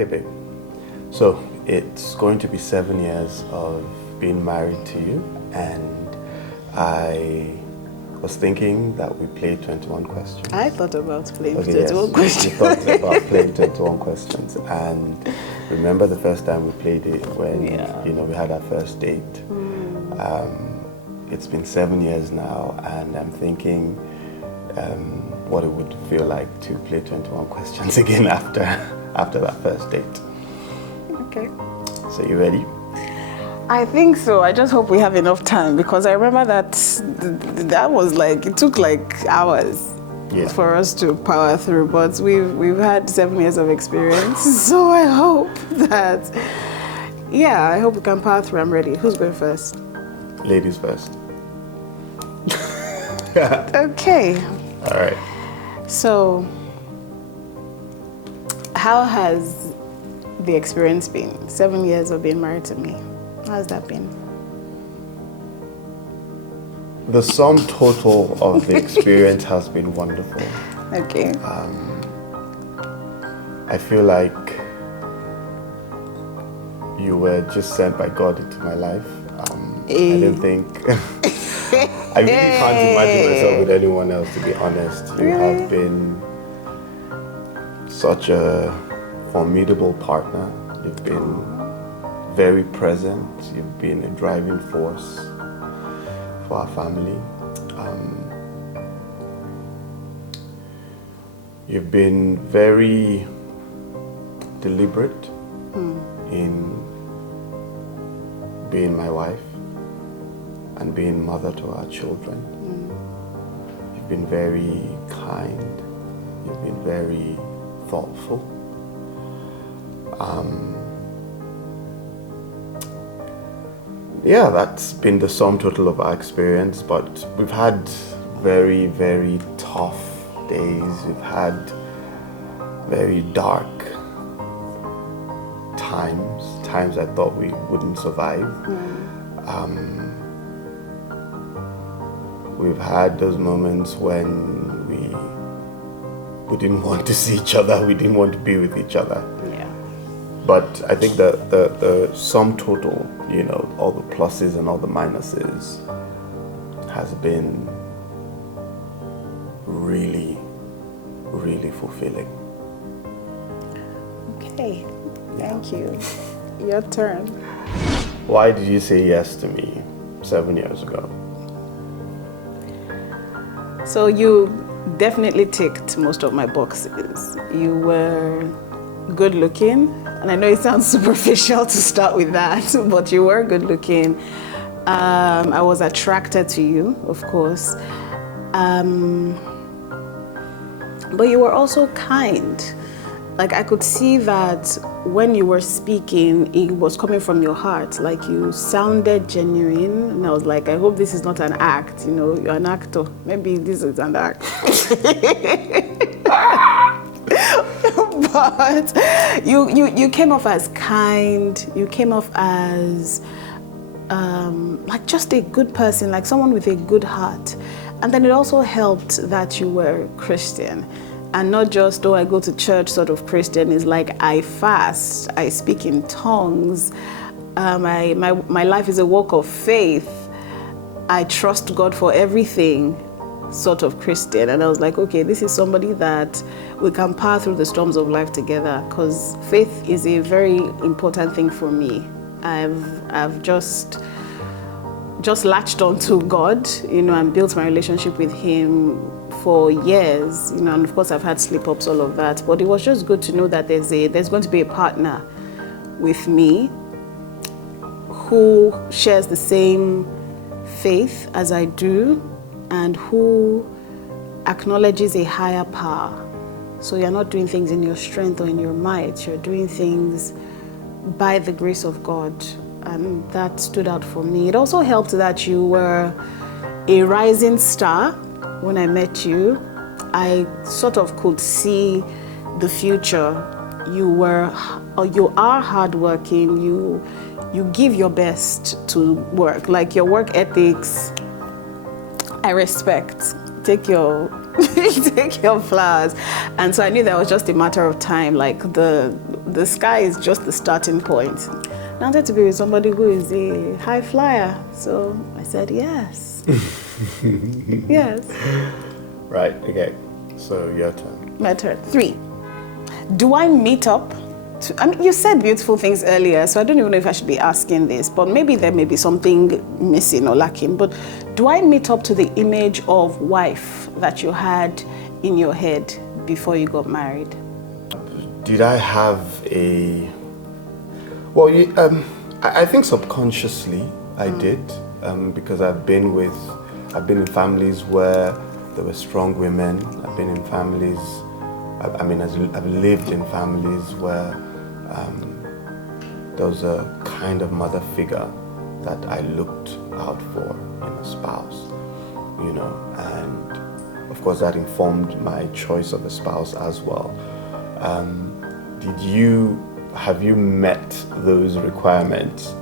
Hey babe. So it's going to be 7 years of being married to you, and I was thinking that we play 21 questions. I thought about playing 21 21 questions. You thought about playing 21 questions, and remember the first time we played it when we had our first date. It's been 7 years now, and I'm thinking what it would feel like to play 21 questions again after that first date. Okay. So you ready? I think so. I just hope we have enough time, because I remember that was like, it took like hours for us to power through, but we've had 7 years of experience. So I hope that, I hope we can power through. I'm ready. Who's going first? Ladies first. Okay. All right. So, how has the experience been? 7 years of being married to me. How's that been? The sum total of the experience has been wonderful. Okay. I feel like you were just sent by God into my life. I didn't think... I really can't imagine myself with anyone else, to be honest. You have been such a formidable partner. You've been very present. You've been a driving force for our family. You've been very deliberate in being my wife and being mother to our children. You've been very kind. You've been very thoughtful. That's been the sum total of our experience, but we've had very, very tough days. We've had very dark times I thought we wouldn't survive. We've had those moments when we didn't want to see each other, we didn't want to be with each other. But I think the sum total, all the pluses and all the minuses, has been really, really fulfilling. Okay, thank you. Your turn. Why did you say yes to me 7 years ago? So you definitely ticked most of my boxes. You were good looking, and I know it sounds superficial to start with that, but you were good looking. I was attracted to you, of course. But you were also kind. Like, I could see that when you were speaking, it was coming from your heart. Like, you sounded genuine. And I was like, I hope this is not an act. You're an actor. Maybe this is an act. But you came off as kind. You came off as like just a good person, like someone with a good heart. And then it also helped that you were Christian. And not just, I go to church sort of Christian. It's like I fast, I speak in tongues. My life is a walk of faith. I trust God for everything, sort of Christian. And I was like, okay, this is somebody that we can power through the storms of life together, because faith is a very important thing for me. I've just latched onto God, and built my relationship with Him for years, and of course I've had slip-ups, all of that, but it was just good to know that there's going to be a partner with me who shares the same faith as I do and who acknowledges a higher power. So you're not doing things in your strength or in your might, you're doing things by the grace of God, and that stood out for me. It also helped that you were a rising star. When I met you, I sort of could see the future. You are hardworking. You give your best to work. Like, your work ethics, I respect. Take your take your flowers. And so I knew that was just a matter of time. Like the sky is just the starting point. I wanted to be with somebody who is a high flyer. So I said yes. Yes. Right, okay. So your turn. My turn. 3. Do I meet up? I mean, you said beautiful things earlier, so I don't even know if I should be asking this, but maybe there may be something missing or lacking. But do I meet up to the image of wife that you had in your head before you got married? Did I have a... Well, I think subconsciously I did, because I've been in families where there were strong women. I've been in families, I've lived in families where there was a kind of mother figure that I looked out for in a spouse, you know, and of course that informed my choice of a spouse as well. Have you met those requirements?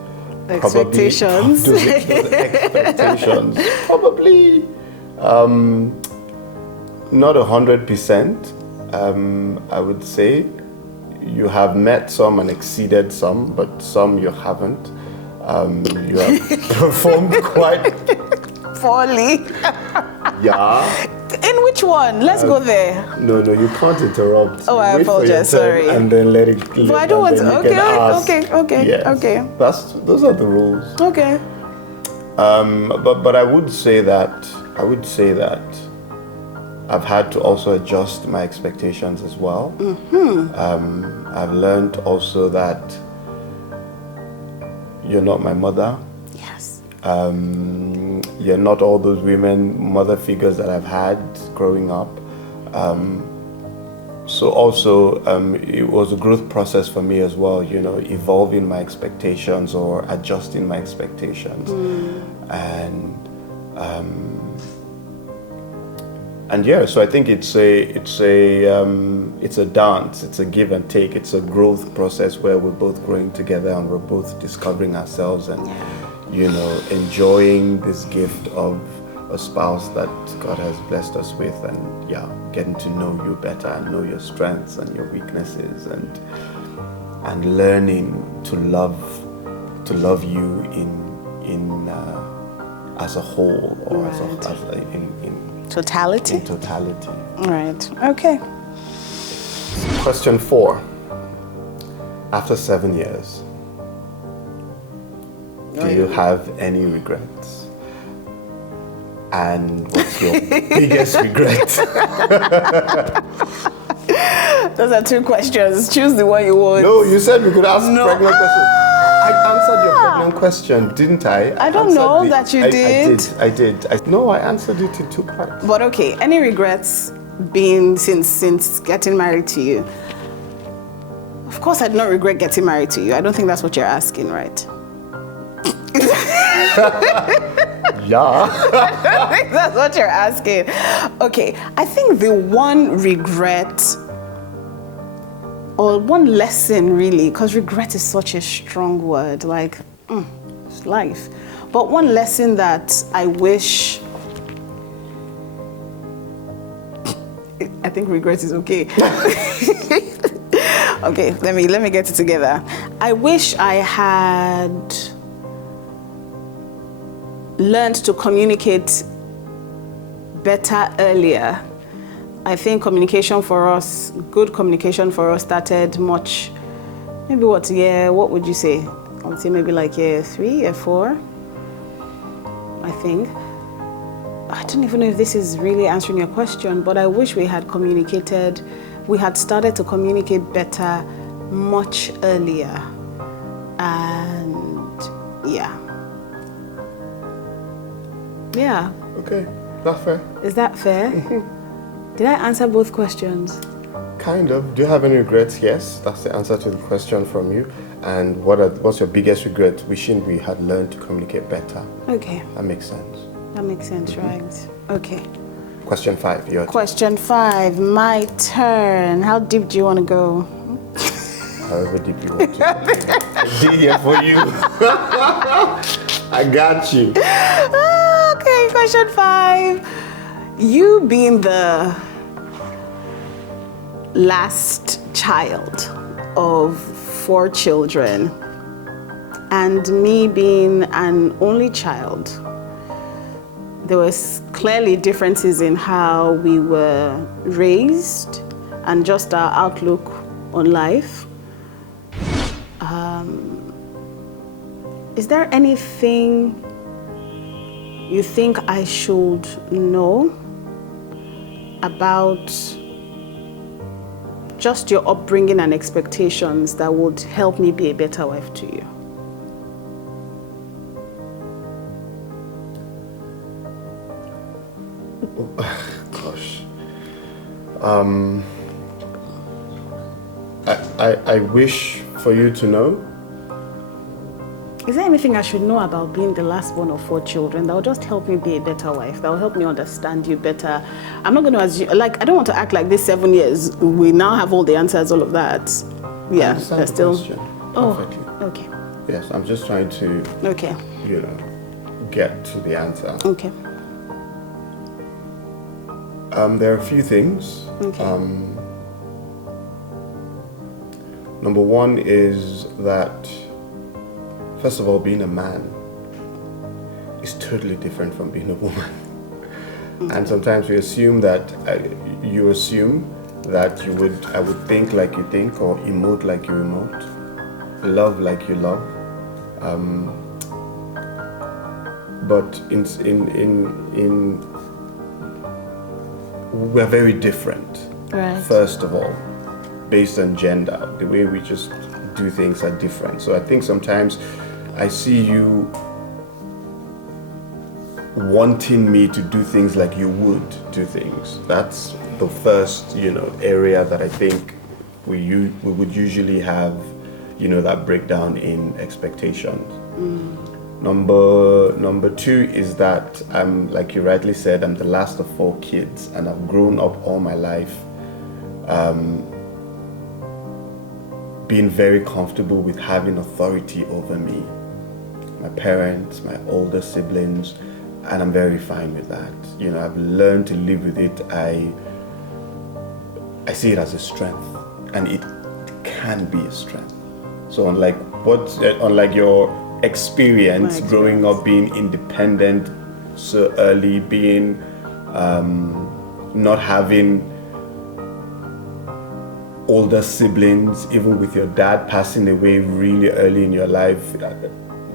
Expectations. Those expectations. Probably not 100%. I would say you have met some and exceeded some, but some you haven't. You have performed quite poorly. Yeah. In which one? Let's go there. No, you can't interrupt. Oh, I apologize. Sorry. And then let it. But I don't want to. Okay. Yes. Okay. Those are the rules. Okay. But I would say that I've had to also adjust my expectations as well. I've learned also that you're not my mother. Yes. You're not all those mother figures that I've had growing up. So also, it was a growth process for me as well, you know, evolving my expectations or adjusting my expectations. And yeah, so I think it's a dance, it's a give and take, it's a growth process where we're both growing together and we're both discovering ourselves and, you know, enjoying this gift of a spouse that God has blessed us with, and getting to know you better and know your strengths and your weaknesses and learning to love you in as a whole or in totality. In totality. Right. Okay. Question 4. After 7 years, do you have any regrets? And what's your biggest regret? Those are 2 questions. Choose the one you want. No, you said we could ask pregnant questions. I answered your pregnant question, didn't I? I don't know that you did. I did. I answered it in 2 parts. But okay, any regrets being since getting married to you? Of course, I do not regret getting married to you. I don't think that's what you're asking, right? Yeah. I think that's what you're asking. Okay, I think the one regret or one lesson really, because regret is such a strong word, like it's life. But one lesson that I wish, I think regret is okay. Okay, let me get it together. I wish I had learned to communicate better earlier. I think communication for us, good communication for us started much, maybe what would you say? I would say maybe like year 3, year 4, I think. I don't even know if this is really answering your question, but I wish we had started to communicate better much earlier. And yeah. Okay, that's fair. Is that fair? Did I answer both questions? Kind of. Do you have any regrets? Yes, that's the answer to the question from you. And what's your biggest regret? Wishing we had learned to communicate better. Okay. That makes sense. That makes sense, right? Okay. Question 5, your turn. Question 5, my turn. How deep do you want to go? However deep you want to. I did it for you. I got you. Okay, question 5. you being the last child of 4 children and me being an only child, there was clearly differences in how we were raised and just our outlook on life. Is there anything you think I should know about just your upbringing and expectations that would help me be a better wife to you? Gosh. I wish for you to know. Is there anything I should know about being the last one of 4 children that will just help me be a better wife, that will help me understand you better? I'm not going to assume, like, I don't want to act like this 7 years, we now have all the answers, all of that. Yeah, there's still... Perfectly. Oh, okay. Yes, I'm just trying to, okay, you know, get to the answer. Okay. There are a few things. Okay. Number one is that, first of all, being a man is totally different from being a woman. Okay. And sometimes we assume that, you assume that I would think like you think, or emote like you emote, love like you love. But we're very different. Right. First of all, based on gender, the way we just do things are different. So I think sometimes I see you wanting me to do things like you would do things. That's the first, area that I think we would usually have, that breakdown in expectations. Number 2 is that like you rightly said, I'm the last of 4 kids, and I've grown up all my life being very comfortable with having authority over me, my parents, my older siblings, and I'm very fine with that. I've learned to live with it. I see it as a strength, and it can be a strength. So unlike your experience growing up being independent so early, being not having older siblings, even with your dad passing away really early in your life,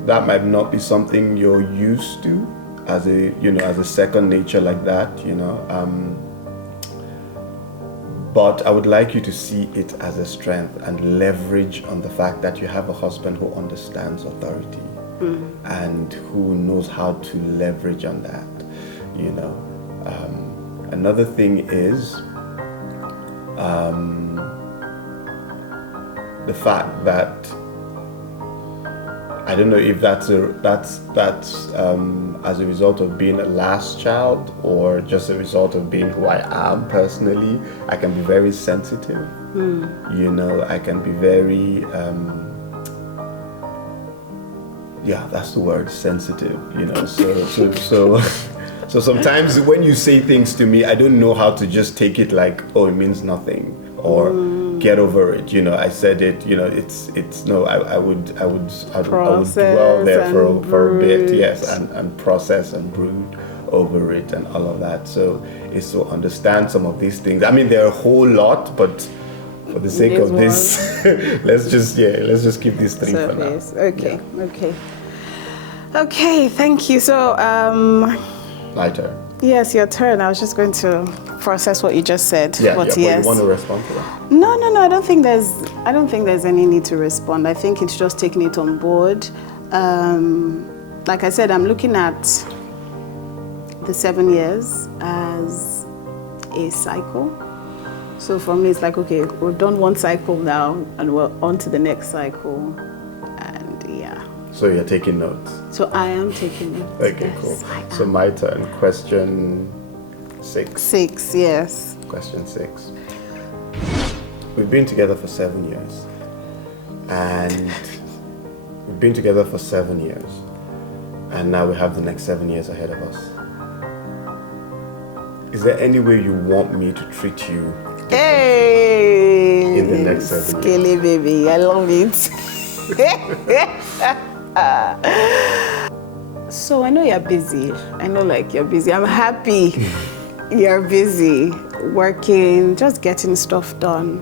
that might not be something you're used to as a second nature like that, but I would like you to see it as a strength and leverage on the fact that you have a husband who understands authority and who knows how to leverage on that, Another thing is the fact that I don't know if that's as a result of being a last child or just a result of being who I am personally. I can be very sensitive. I can be very that's the word, sensitive. So sometimes when you say things to me, I don't know how to just take it like, oh, it means nothing, or get over it. I said it. It's no. I would dwell there for a bit. Yes, and process and brood over it and all of that. So it's to understand some of these things. I mean, there are a whole lot, but for the sake of this, let's just keep these 3 for now. Okay. Yeah. Okay. Thank you. So my turn. Yes, your turn. I was just going to process what you just said. But you want to respond to that? No. I don't think there's any need to respond. I think it's just taking it on board. Like I said, I'm looking at the 7 years as a cycle. So for me, it's like, okay, we've done one cycle now, and we're on to the next cycle, and yeah. So you're taking notes? So I am taking notes. Okay, yes, cool. So my turn. Question 6. 6, yes. Question 6. We've been together for 7 years. And we've been together for 7 years. And now we have the next 7 years ahead of us. is there any way you want me to treat you hey, in the next 7 years? Skelly baby, I love it. So I know you're busy. I know you're busy. I'm happy you're busy working, just getting stuff done.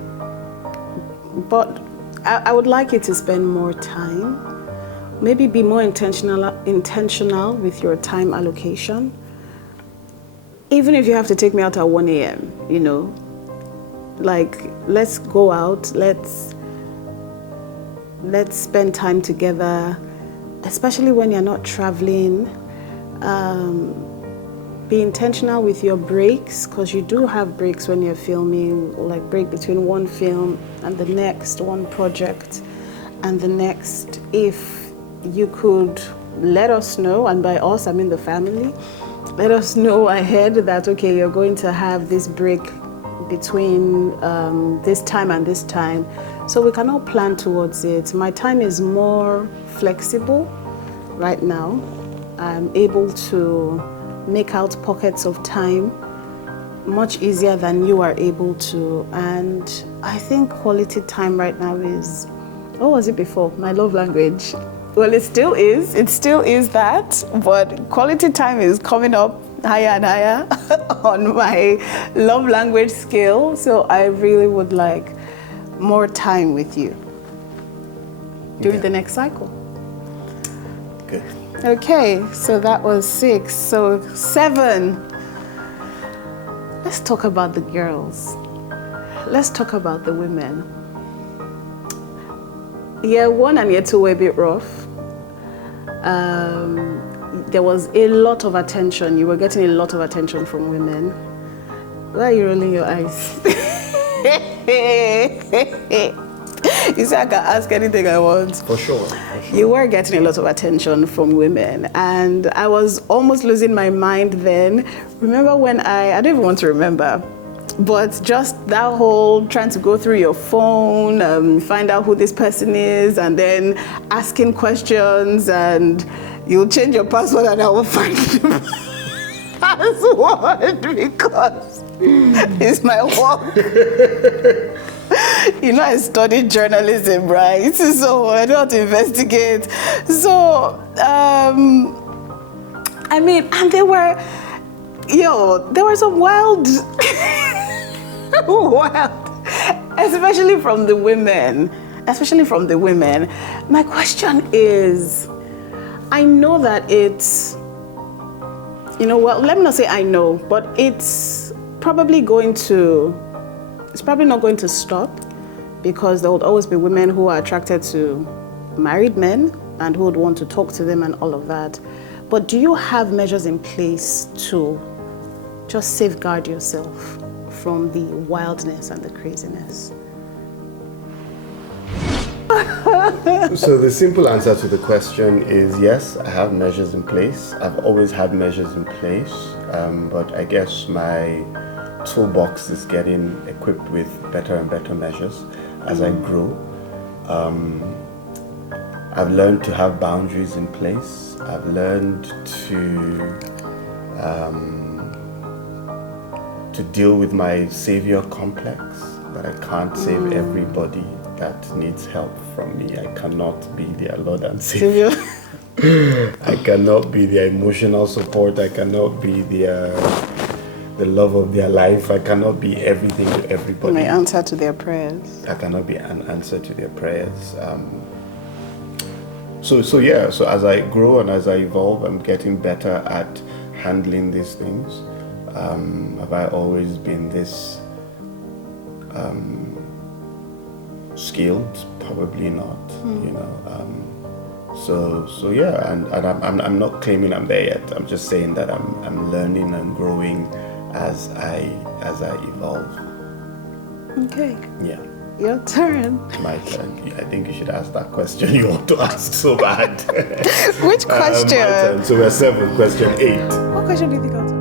But I would like you to spend more time. Maybe be more intentional with your time allocation. Even if you have to take me out at 1 a.m., let's go out, let's spend time together, especially when you're not traveling. Be intentional with your breaks, because you do have breaks when you're filming, like break between one film and the next, one project and the next. If you could let us know, and by us I mean the family, let us know ahead that, okay, you're going to have this break between this time and this time, so we can all plan towards it. My time is more flexible right now. I'm able to make out pockets of time much easier than you are able to. And I think quality time right now is, what was it before? My love language. Well, it still is that, but quality time is coming up higher and higher on my love language scale. So I really would like more time with you during the next cycle. Good. Okay, so that was 6. So 7. Let's talk about the girls. Let's talk about the women. Year 1 and year 2 were a bit rough. There was a lot of attention. You were getting a lot of attention from women. Why are you rolling your eyes? You say I can ask anything I want. For sure. You were getting a lot of attention from women, and I was almost losing my mind then. Remember when I don't even want to remember, but just that whole trying to go through your phone, find out who this person is, and then asking questions, and you'll change your password and I will find the password because it's my work. I studied journalism, right? So I know how to investigate. So, and there were some wild, especially from the women. My question is, I know that it's, let me not say I know, but it's probably not going to stop, because there would always be women who are attracted to married men and who would want to talk to them and all of that. But do you have measures in place to just safeguard yourself from the wildness and the craziness? So the simple answer to the question is yes, I have measures in place. I've always had measures in place, but I guess my toolbox is getting equipped with better and better measures as I grow. I've learned to have boundaries in place. I've learned to deal with my savior complex, that I can't save everybody that needs help from me. I cannot be their Lord and Savior. I cannot be their emotional support. I cannot be the love of their life. I cannot be everything to everybody. My answer to their prayers. I cannot be an answer to their prayers. So as I grow and as I evolve, I'm getting better at handling these things. Have I always been this skilled? Probably not. And I'm not claiming I'm there yet. I'm just saying that I'm learning and growing as I evolve. Okay. Yeah. Your turn. My turn. I think you should ask that question you want to ask so bad. Which question? My turn. So we're 7, question 8. What question do you think I'll